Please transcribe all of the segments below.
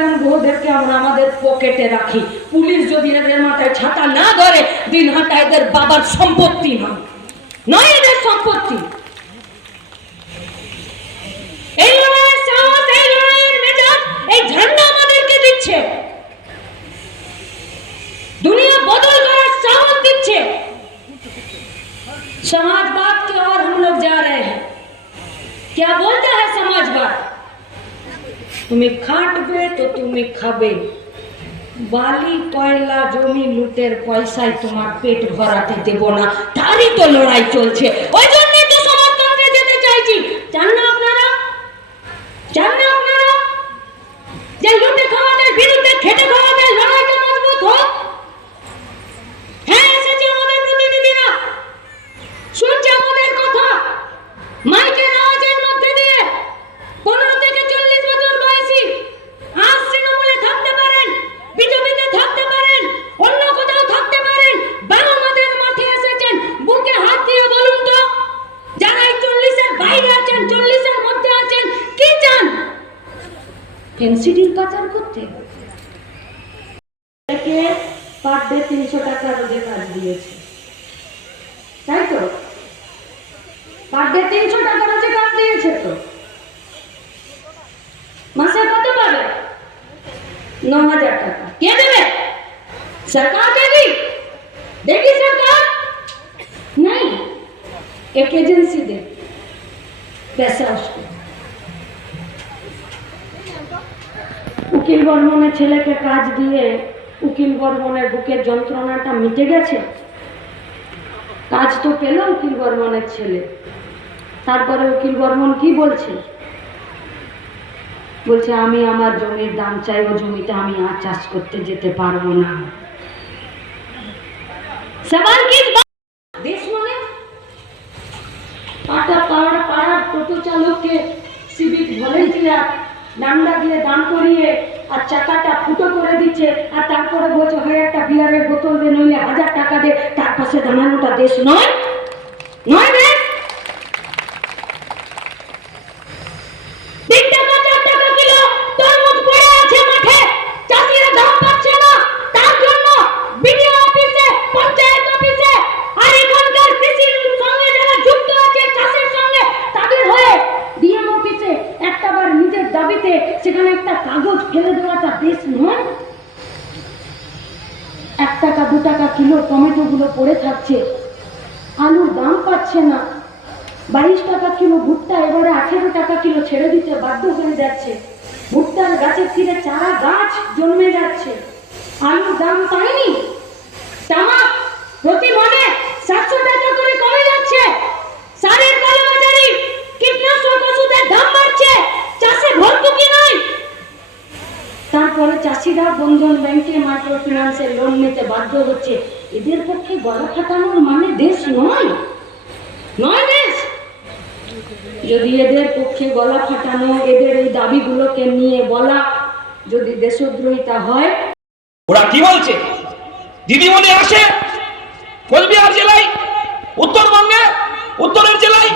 মুলায়ম বউদেরকে আমরা আমাদের পকেটে রাখি পুলিশ যদি এদের মাথায় ছাতা না ধরে দিন হাঁটা এদের বাবার সম্পত্তি নয় নয় এদের সম্পত্তি এই লড়াইয়ের সাহস এই লড়াইয়ের মেজাজ এই ঝান্ডা আমাদেরকে দিচ্ছে दुनिया बदल कर साहस दिच्छे समाजवाद की ओर हम लोग जा रहे हैं क्या बोलता है समाजवाद তুমি খাটবে তো তুমি খাবে। বালি, পয়লা জমি, লুটের পয়সায় তোমার পেট ভরাতে দেব না। তারই তো লড়াই চলছে। ওই জন্যই তো সমাজতন্ত্রে যেতে চাইছি চান না আপনারা চান না আপনারা যে লুটে খাওয়াদের বিরুদ্ধে খেটে খাওয়াদের লড়াইটা মজবুত হোক হ্যাঁ এসেছে আমাদের প্রতিনিধিরা শুনছে আমাদের কথা মাইকের আওয়াজের মধ্যে দিয়ে পনেরো থেকে চল্লিশ বছর বয়সী আজ তৃণমূলে থাকতে পারেন বিজেপিতে থাকতে পারেন অন্য কোথাও থাকতে পারেন বাংলাদেশ মাঠে এসেছেন বুকে হাত দিয়ে বলুন তো যারা এই চল্লিশের বাইরে আছেন চল্লিশের মধ্যে আছেন কি চান এনসিডির পাচার করতে? পার ডে তিনশো টাকা রোজে কাজ দিয়েছে। তাই তো? পার ডে তিনশো টাকা রোজে কাজ দিয়েছে তো? মাসে কত পাবে? ন হাজার টাকা। কে দেবে? সরকার দেবি দেবি সরকার? नहीं एक एजेंसी दे पैसा उसको উকিল বর্মনের ছেলেকে কাজ দিয়ে উকিল বর্মনের বুকের যন্ত্রণাটা মিটে গেছে? কাজ তো পেল উকিল বর্মনের ছেলে। তারপরে উকিল বর্মন কি বলছে? বলছে, আমি আমার জমির দাম চাই, ও জমিতে আমি আর চাষ করতে যেতে পারব না। মানে? পাটা পাড়া পাড়ার টোটো চালককে সিভিক ভলেন্টিয়ার ডান্ডা দিয়ে দান করিয়ে আর চাকাটা ফুটো করে দিচ্ছে। আর তারপরে বলছে, হয় একটা বিয়ারের বোতল দে, নইলে হাজার টাকা দে, তার পাশে দাঁড়ানোটা দেশ নয় নয় দেশ তিন টাকা চার টাকা কিলো তরমুজ পড়ে আছে মাঠে চাষিরা দাম পাচ্ছে না তার জন্য বিডিও অফিসে পঞ্চায়েত অফিসে আর এখানকার কৃষির সঙ্গে যারা যুক্ত আছে চাষের সঙ্গে তাদের হয়ে ডিএম অফিসে একটাবার নিজের দাবিতে সেখানে একটা কাগজ ফেলে দেওয়াটা দেশ নয়? এক টাকা, দু টাকা কিলো টমেটো গুলো পড়ে থাকছে। আলুর দাম পাচ্ছে না। বাইশ টাকা কিলো ভুট্টা, এবারে আঠেরো টাকা কিলো ছেড়ে দিতে বাধ্য হয়ে যাচ্ছে। ভুট্টার গাছের তীরে চারা গাছ জন্মে যাচ্ছে। আলুর দাম পায়নি তামাক প্রতি মনে সাতশো টাকা করে কমে যাচ্ছে। সারের কালোবাজারি কীটনাশক ওষুধের দাম ভর্তুকি নয়? তারপরে চাষিরা বন্ধন ব্যাংকে মাইক্রো ফিন্যান্সের লোন নিতে বাধ্য হচ্ছে। এদের পক্ষে গলা ফাটানোর মানে দেশ নয়। নয় দেশ? যদি এদের পক্ষে গলা ফাটানো এদের এই দাবিগুলোকে নিয়ে বলা যদি দেশদ্রোহিতা হয়। ওরা কি বলছে? দিদিমণি আসে? কোচবিহার জেলায়? উত্তরবঙ্গে? উত্তরের জেলায়?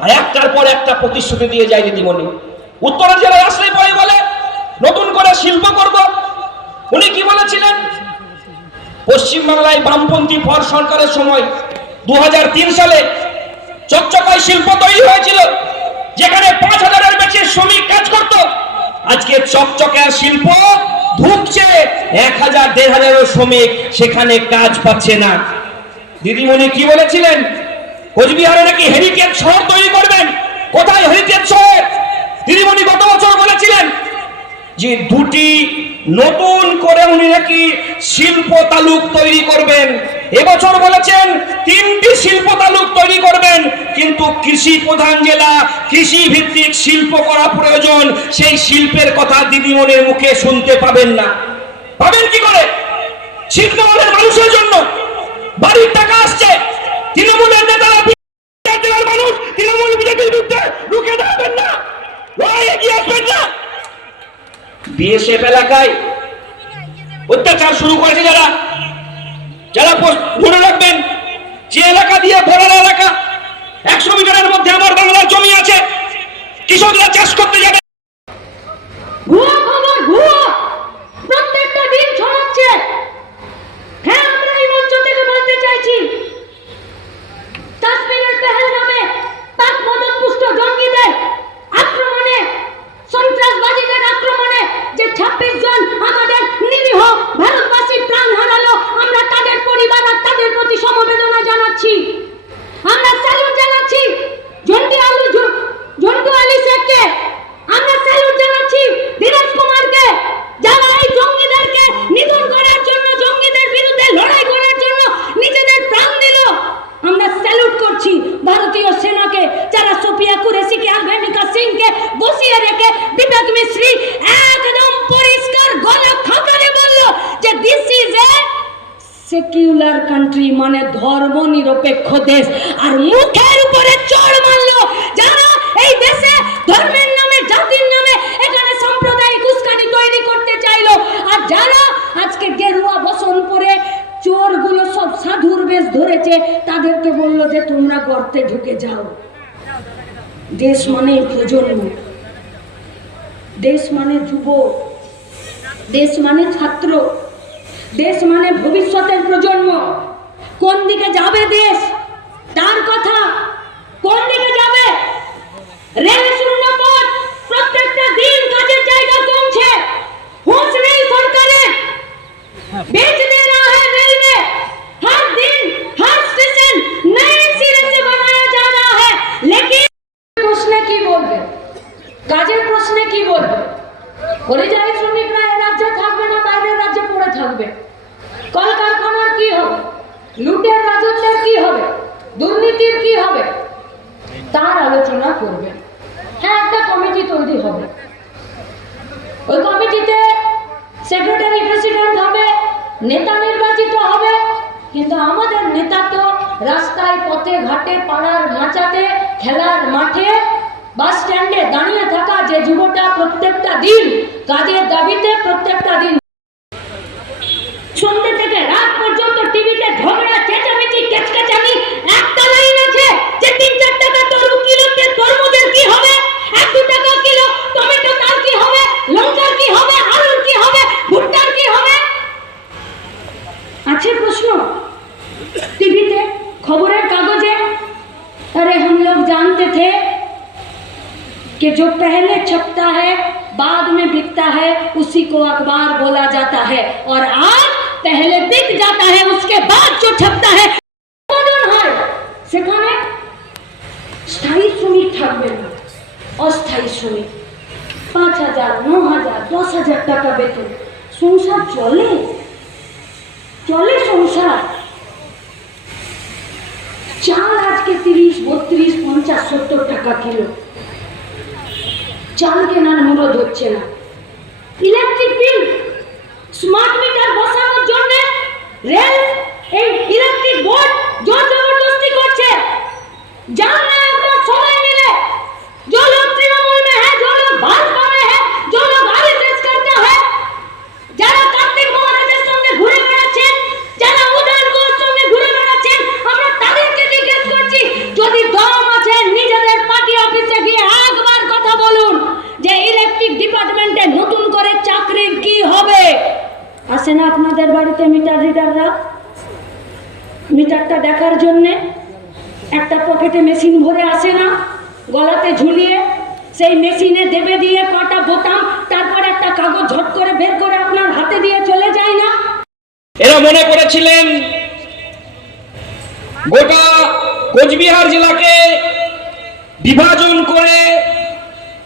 আর একটার পর একটা প্রতিশ্রুতি দিয়ে যায় দিদিমণি। উত্তরের জেলায় আসলে পরে বলে নতুন করে শিল্প করব। উনি কি বলেছিলেন? পশ্চিমবাংলায় বামপন্থী ফর সরকারের সময় দু হাজার তিন সালে চকচকায় শিল্প তৈরি হয়েছিল, যেখানে পাঁচ হাজারের বেশি শ্রমিক কাজ করত। আজকে চকচকে শিল্প ঢুকছে এক হাজার, দেড় হাজারও শ্রমিক সেখানে কাজ পাচ্ছে না। দিদিমণি কি বলেছিলেন? কোচবিহারে নাকি হেরিটেজ শহর তৈরি করবেন? কোথায় হেরিটেজ শহর? দিদিমণি গত বছর বলেছিলেন যে দুটি নতুন করে উনি নাকি শিল্প তালুক তৈরি করবেন। এবছর বলেছেন তিনটি শিল্প তালুক তৈরি করবেন, কিন্তু কৃষি প্রধান জেলা কৃষি ভিত্তিক শিল্প করা প্রয়োজন, সেই শিল্পের কথা দিদিমণির মুখে শুনতে পাবেন না। পাবেন কি করে? শীতকালের মানুষের জন্য। বাড়ির টাকা আসছে। তৃণমূলের নেতারা মানুষ তৃণমূল বিজেপির বিরুদ্ধে রুখে দাঁড়াবেন না। না! বিএসএফ এলাকায় অত্যাচার শুরু করেছে যারা। যারা মনে রাখবেন, যে এলাকা দিয়ে বড়ার এলাকা, একশো মিটারের মধ্যে আমার বাংলার জমি আছে। কৃষকরা চাষ করতে যাবে। ধর্ম নিরপেক্ষ দেশ। আর মুখের উপরে চড় মারলো যারা এই দেশে ধর্মের নামে, জাতির নামে এখানে সাম্প্রদায়িক উস্কানি তৈরি করতে চাইলো। আর যারা আজকে গেরুয়া বসন পরে চোরগুলো সব সাধুর বেশ ধরেছে, তাদেরকে বলল যে তোমরা গর্তে ঢুকে যাও। দেশ মানে প্রজন্ম। দেশ মানে যুবক। দেশ মানে ছাত্র। দেশ মানে ভবিষ্যতের প্রজন্ম। কোন দিকে যাবে দেশ তার কথা কোন দিকে যাবে রেল শূন্য পথ প্রত্যেকটা দিন কাজের জায়গা কমছে হুঁশ নেই সরকারের बेच दे रहा है रेलवे हर दिन हर स्टेशन नए सिरे से बनाया जा रहा है लेकिन প্রশ্নে কি বলবে কাজের প্রশ্নে কি বলবে পরিযায়ী শ্রমিকরা এ রাজ্যে থাকবে না বাইরের রাজ্যে পড়ে থাকবে কলকারখানার কি হবে লুটের রাজত্বের কি হবে? দুর্নীতির কি হবে? তার আলোচনা করবে। হ্যাঁ একটা কমিটি তৈরি হবে। ওই কমিটিতে সেক্রেটারি প্রেসিডেন্ট হবে, নেতা নির্বাচিত হবে, কিন্তু আমাদের নেতা তো রাস্তায়, পথে, ঘাটে, পাড়ার মাচাতে, খেলার মাঠে, বাস স্ট্যান্ডে দাঁড়িয়ে থাকা যে যুবটা প্রত্যেকটা দিন, কাজের দাবিতে প্রত্যেকটা দিন कि जो पहले छपता है बाद में बिकता है उसी को अखबार बोला जाता है और आज पहले बिक जाता है उसके बाद जो छपता है উৎপাদন হয় সেখানে স্থায়ী শ্রমিক থাকবে না অস্থায়ী শ্রমিক পাঁচ হাজার ন হাজার দশ হাজার টাকা বেতন সংসার চলে চলে সংসার চাল আজকে তিরিশ বত্রিশ পঞ্চাশ সত্তর টাকা কিলো চাল কেনার মুরদ হচ্ছে না। ইলেকট্রিক বিল স্মার্ট মিটার বসানোর জন্য রেল এই ইলেকট্রিক বোর্ড জোর জবরদস্তি করছে। जान কোচবিহার জেলাকে বিভাজন করে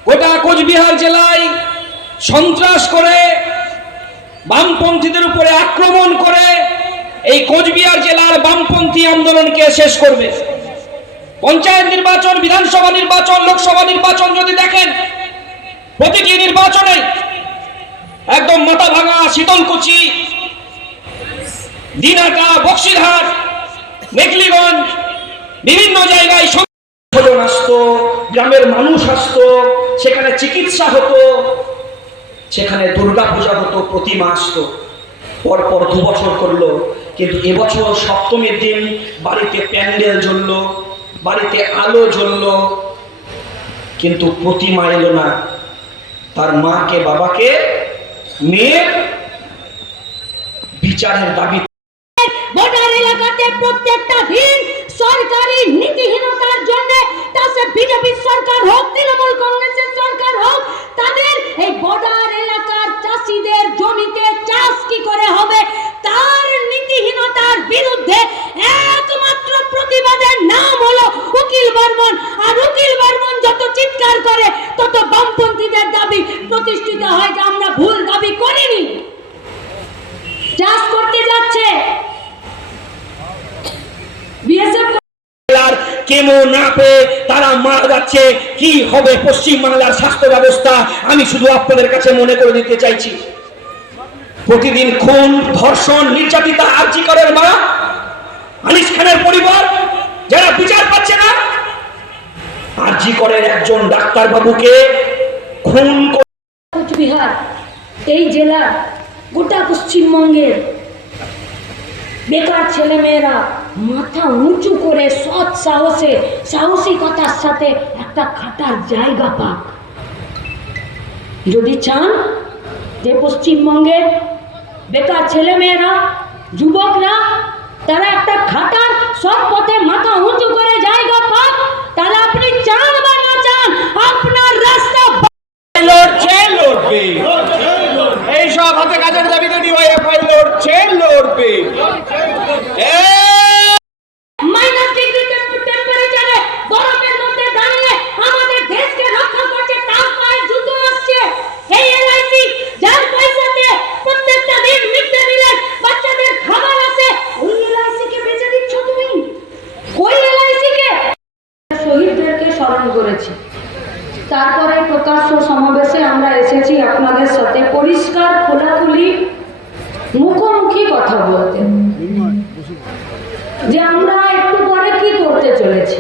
গোটা কোচবিহার জেলায় সন্ত্রাস করে বামপন্থীদের উপরে আক্রমণ করে এই কোচবিহার জেলার বামপন্থী আন্দোলনকে শেষ করবে। পঞ্চায়েত নির্বাচন, বিধানসভা নির্বাচন, লোকসভা নির্বাচন যদি দেখেন, প্রতিটি নির্বাচনে একদম মাথা ভাঙা শীতলকুচি, দিনাটা বক্সিরহাট, মেকলিগঞ্জ বিভিন্ন জায়গায় সংশোধন আসতো, গ্রামের মানুষ আসতো, সেখানে চিকিৎসা হতো, সেখানে দুর্গা পূজা হতো, প্রতিমা আসতো। পরপর দু বছর করল, কিন্তু এবছর সপ্তমীর দিন বাড়িতে প্যান্ডেল জ্বললো, বাড়িতে আলো জ্বললো, কিন্তু প্রতিমা এলো না। তার মাকে, বাবাকে মেয়ের বিচারের দাবি প্রত্যেকটা দিন সরকারি নীতিহীনতার জন্য তা সে বিজেপি সরকার হোক, তৃণমূল কংগ্রেসের সরকার হোক, তাদের এই বর্ডার এলাকার চাষিদের জমিতে চাষ কি করে হবে? তার নীতিহীনতার বিরুদ্ধে একমাত্র প্রতিবাদের নাম হলো উকিল বর্মন। আর উকিল বর্মন যত চিৎকার করে, তত বামপন্থীদের দাবি প্রতিষ্ঠিত হয় যে আমরা ভুল দাবি করিনি। চাষ করতে যাচ্ছে বিএসএফ বাংলার কেমো না পেয়ে তারা মারা যাচ্ছে? কি হবে পশ্চিম বাংলার স্বাস্থ্য ব্যবস্থা? আমি শুধু আপনাদের কাছে মনে করে দিতে চাইছি। প্রতিদিন খুন, ধর্ষণ, নির্যাতিতা আর্জি করেন মা আনিস খানের পরিবার। যারা বিচার পাচ্ছে না, আর্জি করেন একজন ডাক্তার বাবুকে খুন করে এই জেলা গোটা পশ্চিমবঙ্গের বেকার ছেলেমেয়েরা মাথা উঁচু করে সৎ সাহসে, সাহসিকতার সাথে একটা খাটার জায়গা পাক। যদি চান যে পশ্চিমবঙ্গের বেকার ছেলেমেয়েরা, যুবকরা, তারা একটা খাটার সৎ পথে মাথা উঁচু করে জায়গা পাক তাহলে আপনি চান বা না চান আপনার রাস্তা লড়ছে লড়বে হাতে কাজের দাবিতে ডিওয়াইএফআই লড়ছে লড়বে এই মাইনাস ডিগ্রি টেম্পারেচারে গরমের মধ্যে দাঁড়িয়ে আমাদের দেশকে রক্ষা করছে তার পায়ে জুতো আসছে এই এলআইসি যার পয়সাতে প্রত্যেকটা দিন মিড ডে মিলের বাচ্চাদের খাবার আসে ওই এলআইসি কে বেচে দিচ্ছ তুমি ওই এলআইসি কে শহীদদেরকে স্মরণ করেছি তারপরে প্রকাশ্য সমাবেশে আমরা এসেছি আপনাদের সাথে পরিষ্কার খোলাখুলি, মুখোমুখি কথা বলতে। যে আমরা একটু পরে কি করতে চলেছি?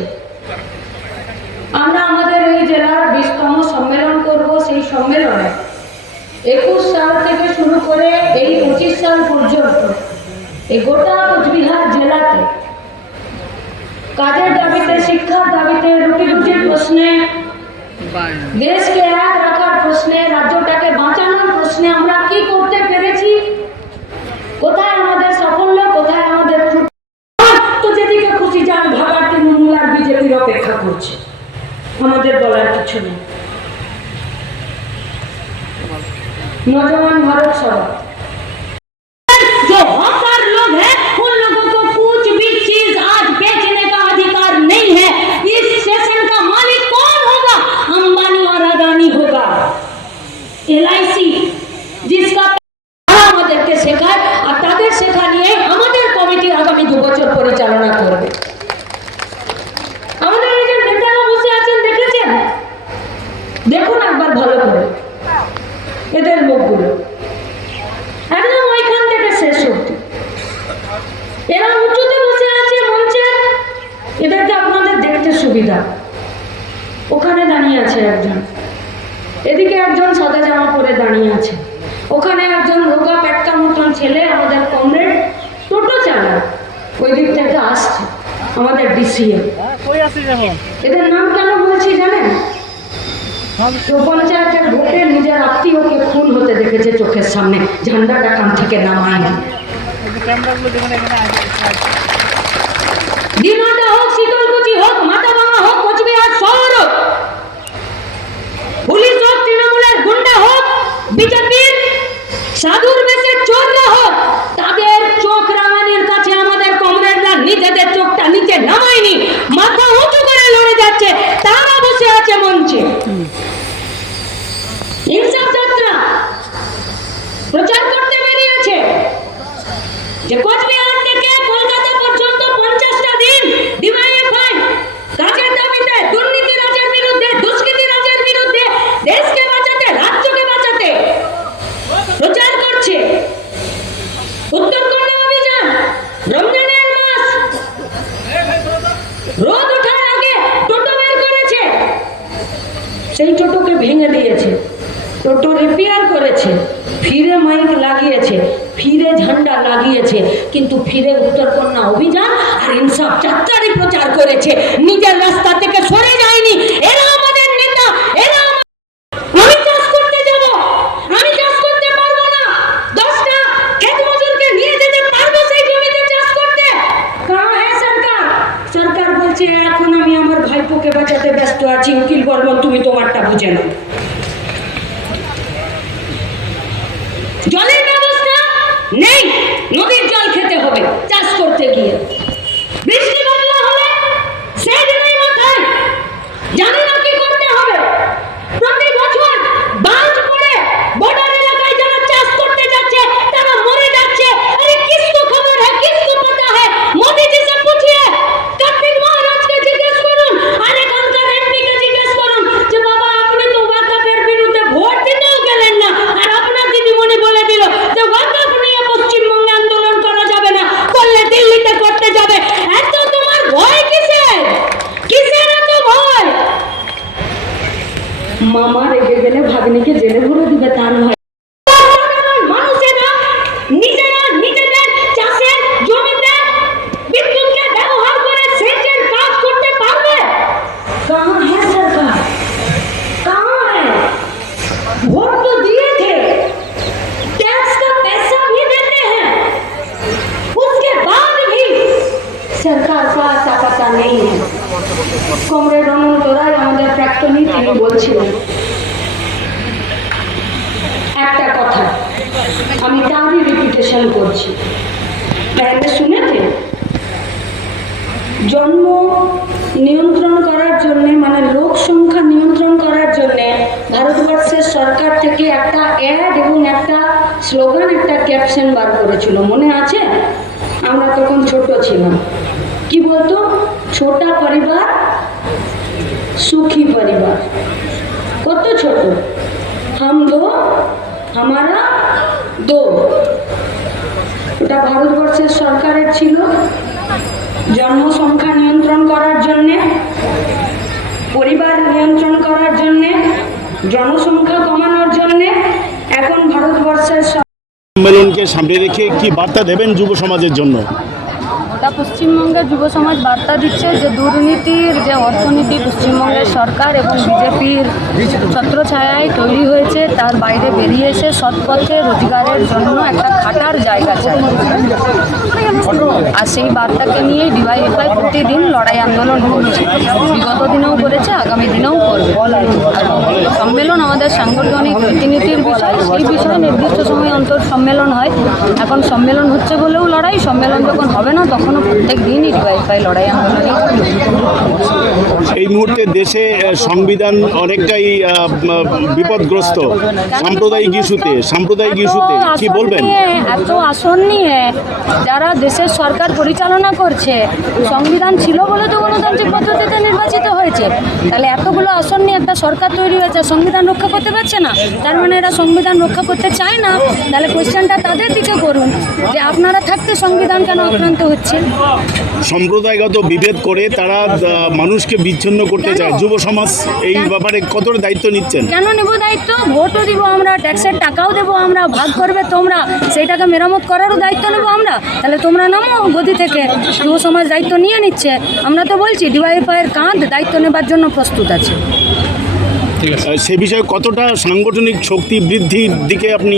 আমরা আমাদের এই জেলার বিশতম সম্মেলন করব সেই সম্মেলনে। একুশ সাল থেকে শুরু করে এই পঁচিশ সাল পর্যন্ত এই গোটা কোচবিহার জেলাতে কাজের দাবিতে, শিক্ষার দাবিতে রুটি রুটির প্রশ্নে, দেশকে এক রাখার প্রশ্নে রাজ্যটাকে বাঁচানোর প্রশ্নে আমরা কি করতে পেরেছি? কোথায় আমাদের সাফল্য, কোথায় আমাদের তো যেদিকে খুশি যান ভাবার তৃণমূল আর বিজেপির অপেক্ষা করছে। আমাদের বলার কিছু নেই। নজমান ভারত সভা। দাঁড়িয়ে আছে একজন। এদিকে একজন সাদা জামা পরে দাঁড়িয়ে আছে। ওখানে একজন রোগা পেটকা মতন ছেলে আমাদের কমরেড টোটো চালায়। ওই দিক থেকে আসছে আমাদের এখন? এদের নাম কেন বলছি জানেন? পঞ্চায়েতের ভোটে নিজের আত্মীয়কে খুন হতে দেখেছে চোখের সামনে। ঝান্ডাটা কান থেকে নামায়নি। দিনহাটা হোক শীতলকুচি হোক মাথাভাঙা হোক কোচবিহার শহর হোক পুলিশ হোক তৃণমূলের গুন্ডা হোক বিজেপির সাধুর বেশে চোররা হোক, তাদের চোখ রাঙানির কাছে আমাদের কমরেডরা নিজেদের চোখটা নিচে নামায়নি। মাথা উঁচু করে লড়ে যাচ্ছে তারা বসে আছে মঞ্চে ইনসাফ যাত্রা প্রচার করতে বেরিয়েছে যে কোচবিহার থেকে কলকাতা পর্যন্ত পঞ্চাশটা দিন ডিওয়াইএফআই কাজের দাবিতে দুর্নীতি রাজের বিরুদ্ধে দুষ্কৃতি রাজের বিরুদ্ধে দেশকে বাঁচাতে রাজ্যকে বাঁচাতে প্রচার করছে উত্তরকন্যা অভিযান রমজানের মাস রোদ ওঠার আগে টোটো বের করেছে সেই টোটোকে ভেঙে দিয়েছে টোটো রিপেয়ার করেছে ফিরে মাইক লাগিয়েছে ফিরে ঝান্ডা লাগিয়েছে কিন্তু ফিরে উত্তরকন্যা অভিযান আর ইনসাফ যাত্রারই প্রচার করেছে। নিজের করেছিল, মনে আছে? আমরা তখন ছোট ছিলাম। কি বলতো? ছোটা পরিবার, সুখী পরিবার। কত ছোট? হাম দো, হামারা দো। ওটা ভারতবর্ষের সরকারের ছিল। জনসংখ্যা নিয়ন্ত্রণ করার জন্যে, পরিবার নিয়ন্ত্রণ করার জন্যে, জনসংখ্যা কমানোর জন্যে, এখন ভারতবর্ষের সম্মেলনকে সামনে রেখে কি বার্তা দেবেন যুব সমাজের জন্য? পশ্চিমবঙ্গের যুব সমাজ বার্তা দিচ্ছে যে দুর্নীতির যে অর্থনীতি পশ্চিমবঙ্গের সরকার এবং বিজেপির ছত্রছায়ায় তৈরি হয়েছে, তার বাইরে বেরিয়ে এসে সৎপথে রোজগারের জন্য একটা খাটার জায়গা চাই আর সেই বার্তাকে নিয়ে ডিওয়াইএফআই প্রতিদিন লড়াই আন্দোলন করছে। বিগত দিনেও করেছে, আগামী দিনেও করবে। সম্মেলন আমাদের সাংগঠনিক রীতিনীতির বিষয়, সেই বিষয়ে নির্দিষ্ট সময় অন্তর সম্মেলন হয়। এখন সম্মেলন হচ্ছে বলেও লড়াই, সম্মেলন যখন হবে না, তখনও প্রত্যেক দিনই ডিওয়াইএফআই লড়াই আন্দোলনে এই মুহূর্তে দেশে সংবিধান অনেকটাই বিপদগ্রস্ত সাম্প্রদায়িক ইস্যুতে সাম্প্রদায়িক ইস্যুতে কি বলবেন? এত আসন নিয়ে যারা দেশের সরকার পরিচালনা করছে সংবিধান ছিল বলে তো গণতান্ত্রিক পদ্ধতিতে নির্বাচিত হয়েছে। তাহলে এতগুলো আসন নিয়ে একটা সরকার তৈরি হয়েছে সংবিধান রক্ষা করতে পারছে না। তার মানে এরা সংবিধান রক্ষা করতে চায় না। তাহলে কোয়েশ্চেনটা তাদের দিকে করুন যে আপনারা থাকতে সংবিধান কেন আক্রান্ত হচ্ছে? সম্প্রদায়গত বিভেদ করে তারা মানুষকে বিচ্ছিন্ন করতে চায়। যুব সমাজ এই ব্যাপারে কতটা দায়িত্ব নিচ্ছেন? কেন নেব দায়িত্ব? ভোটও দিব আমরা ট্যাক্সের টাকাও দেবো আমরা ভাগ করবে তোমরা সেইটাকে মেরামত করারও দায়িত্ব নেব আমরা। তাহলে তোমরা নামো গদি থেকে। যুব সমাজ দায়িত্ব নিয়ে নিচ্ছে। আমরা তো বলছি ডিওয়াইফাইয়ের কাঁধ দায়িত্ব নেবার জন্য প্রস্তুত আছে। সে বিষয়ে কতটা সাংগঠনিক শক্তি বৃদ্ধির দিকে আপনি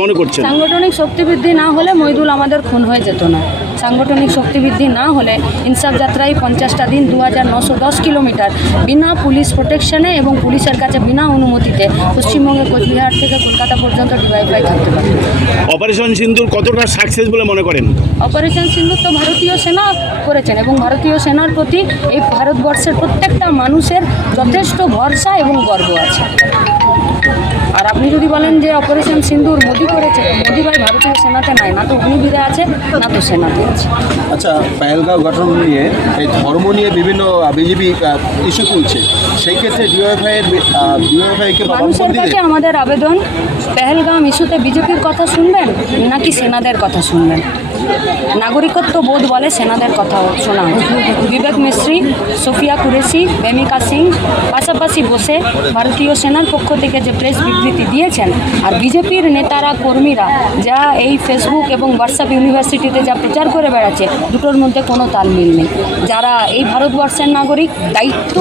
মনে করছেন? সাংগঠনিক শক্তি বৃদ্ধি না হলে মইদুল আমাদের খুন হয়ে যেত না। সাংগঠনিক শক্তি বৃদ্ধি না হলে ইনসাফ যাত্রায় পঞ্চাশটা দিন দু হাজার নশো দশ কিলোমিটার বিনা পুলিশ প্রোটেকশনে এবং পুলিশের কাছে বিনা অনুমতিতে পশ্চিমবঙ্গে কোচবিহার থেকে কলকাতা পর্যন্ত ডিওয়াইফাই থাকতে পারে অপারেশন সিন্দুর কতটা সাকসেস বলে মনে করেন? অপারেশন সিন্দুর তো ভারতীয় সেনা করেছেন এবং ভারতীয় সেনার প্রতি এই ভারতবর্ষের প্রত্যেকটা মানুষের যথেষ্ট ভরসা এবং গর্ব। আছে। আর আপনি যদি বলেন যে অপারেশন সিন্দুর মোদি করেছে মোদি ভাই ভারতীয় সেনাতে নাই না তো অগ্নিবীরে আছে না তো সেনাতে আছে। আচ্ছা পেহেলগাঁও ঘটনা নিয়ে এই ধর্ম নিয়ে বিভিন্ন বিজেপি ইস্যু তুলছে। সেই ক্ষেত্রে ডিওএফআই এর ডিওএফআইকে মানুষের কাছে আমাদের আবেদন পেহেলগাম ইস্যুতে বিজেপির কথা শুনবেন নাকি সেনাদের কথা শুনবেন? নাগরিকত্ব বোধ বলে সেনাদের কথা শোনা। বিবেক মিস্ত্রি সোফিয়া কুরেশি প্রেমিকা সিং, পাশাপাশি বসে ভারতীয় সেনার পক্ষ থেকে যে প্রেস বিবৃতি দিয়েছেন, আর বিজেপির নেতারা, কর্মীরা, যা এই ফেসবুক এবং হোয়াটসঅ্যাপ ইউনিভার্সিটিতে যা প্রচার করে বেড়াচ্ছে, দুটোর মধ্যে কোনো তালমিল নেই। যারা এই ভারতবর্ষের নাগরিক, দায়িত্ব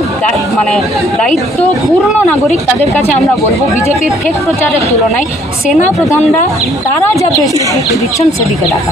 মানে দায়িত্বপূর্ণ নাগরিক, তাদের কাছে আমরা বলব, বিজেপির ফেক প্রচারের তুলনায় সেনা প্রধানরা তারা যা প্রেস বিবৃতি দিচ্ছেন, সেদিকে দেখা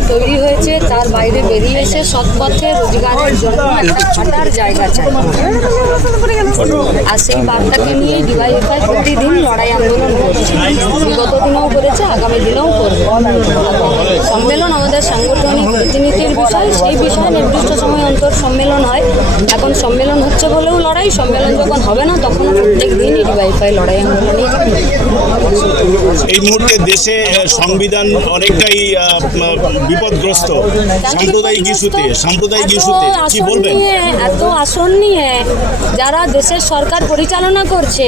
ছত্রছায়ায় তৈরি হয়েছে, তার বাইরে বেরিয়ে এসে সৎপথে রোজগারের জন্য একটা খাটার জায়গা চাই। আর সেই বার্তাকে নিয়ে ডিওয়াইএফআই প্রতিদিন লড়াই আন্দোলন করছে। বিগত দিনেও করেছে, আগামী দিনেও করবে। সম্মেলন আমাদের সাংগঠনিক রীতিনীতির বিষয়, সেই বিষয়ে নির্দিষ্ট সময় অন্তর সম্মেলন হয়। এখন সম্মেলন হচ্ছে বলেও লড়াই, সম্মেলন যখন হবে না তখন প্রত্যেক দিনই ডিওয়াইএফআই লড়াই আন্দোলনই এই মুহূর্তে দেশে সংবিধান অনেকটাই বিপদগ্রস্ত সাম্প্রদায়িক ইস্যুতে সাম্প্রদায়িক ইস্যুতে কি বলবেন? এত আসন নিয়ে যারা দেশের সরকার পরিচালনা করছে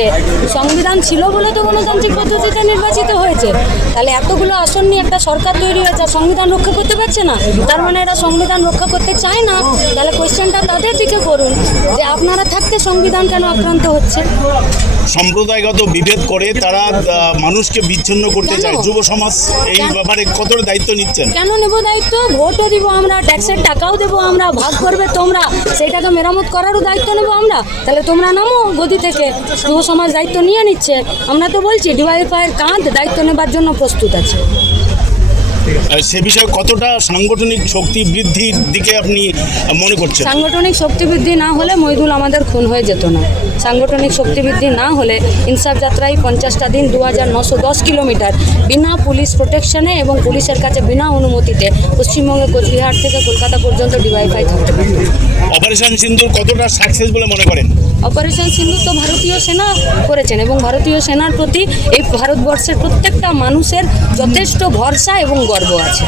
সংবিধান ছিল বলে তো গণতান্ত্রিক পদ্ধতিতে নির্বাচিত হয়েছে। তাহলে এতগুলো আসন নিয়ে একটা সরকার তৈরি হয়েছে সংবিধান রক্ষা করতে পারছে না? তার মানে এরা সংবিধান রক্ষা করতে চায় না? তাহলে কোয়েশ্চেনটা তাদের দিকে করুন যে আপনারা থাকতে সংবিধান কেন আক্রান্ত হচ্ছে? সম্প্রদায়গত বিভেদ করে তারা মানুষকে বিচ্ছিন্ন করতে চায়। যুব সমাজ এই ব্যাপারে কতটা দায়িত্ব নিচ্ছেন? কেন নেব দায়িত্ব ভোটও দিব আমরা ট্যাক্সের টাকাও দেবো আমরা, ভাগ করবে তোমরা। সেইটাকে মেরামত করারও দায়িত্ব নেব আমরা। তাহলে তোমরা নামো গদি থেকে। যুব সমাজ দায়িত্ব নিয়ে নিচ্ছে। আমরা তো বলছি ডিওয়াইফাইয়ের কাঁধ দায়িত্ব নেবার জন্য প্রস্তুত আছে। সে বিষয়ে কতটা সাংগঠনিক শক্তি বৃদ্ধির দিকে আপনি মনে করছেন? সাংগঠনিক শক্তি বৃদ্ধি না হলে মহিদুল আমাদের খুন হয়ে যেত না। সাংগঠনিক শক্তি বৃদ্ধি না হলে ইনসাফ যাত্রায় পঞ্চাশটা দিন দু হাজার নশো দশ কিলোমিটার বিনা পুলিশ প্রোটেকশনে এবং পুলিশের কাছে বিনা অনুমতিতে পশ্চিমবঙ্গে কোচবিহার থেকে কলকাতা পর্যন্ত ডিওয়াইফাই থাকতে পারে অপারেশন সিন্ধুর কতটা সাকসেস বলে মনে করেন? অপারেশন সিন্ধু তো ভারতীয় সেনা করেছেন এবং ভারতীয় সেনার প্রতি এই ভারতবর্ষের প্রত্যেকটা মানুষের যথেষ্ট ভরসা এবং গর্ব আছে।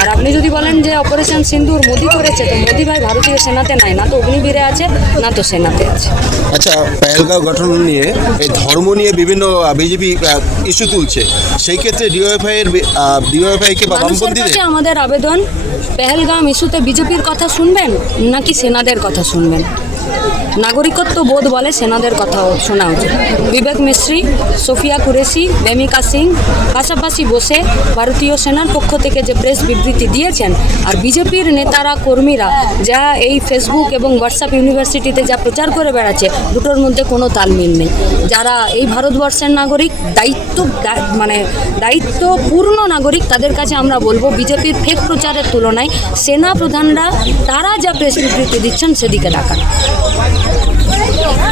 আর আপনি যদি বলেন যে অপারেশন সিন্ধুর মোদি করেছে তো মোদি ভাই ভারতীয় সেনাতে নাই না তো অগ্নিবীরে আছে না তো সেনাতে আছে। আচ্ছা পেহেলগাঁও গঠন নিয়ে এই ধর্ম নিয়ে বিভিন্ন বিজেপি ইস্যু তুলছে। সেই ক্ষেত্রে ডিওএফআই এর ডিওএফআইকে বা মানুষের বামপন্থীদের? আমাদের আবেদন পেহেলগাম ইস্যুতে বিজেপির কথা শুনবেন নাকি সেনাদের কথা শুনবেন? নাগরিকত্ব বোধ বলে সেনাদের কথা শোনা উচিত। বিবেক মিশ্রি সোফিয়া কুরেশি, বেমিকা সিং, পাশাপাশি বসে ভারতীয় সেনার পক্ষ থেকে যে প্রেস বিবৃতি দিয়েছেন আর বিজেপির নেতারা, কর্মীরা, যা এই ফেসবুক এবং হোয়াটসঅ্যাপ ইউনিভার্সিটিতে যা প্রচার করে বেড়াচ্ছে, দুটোর মধ্যে কোনো তালমিল নেই। যারা এই ভারতবর্ষের নাগরিক, দায়িত্ব মানে দায়িত্বপূর্ণ নাগরিক, তাদের কাছে আমরা বলব, বিজেপির ফেক প্রচারের তুলনায় সেনা প্রধানরা তারা যা প্রেস বিবৃতি দিচ্ছেন, সেদিকে তাকান। これって何?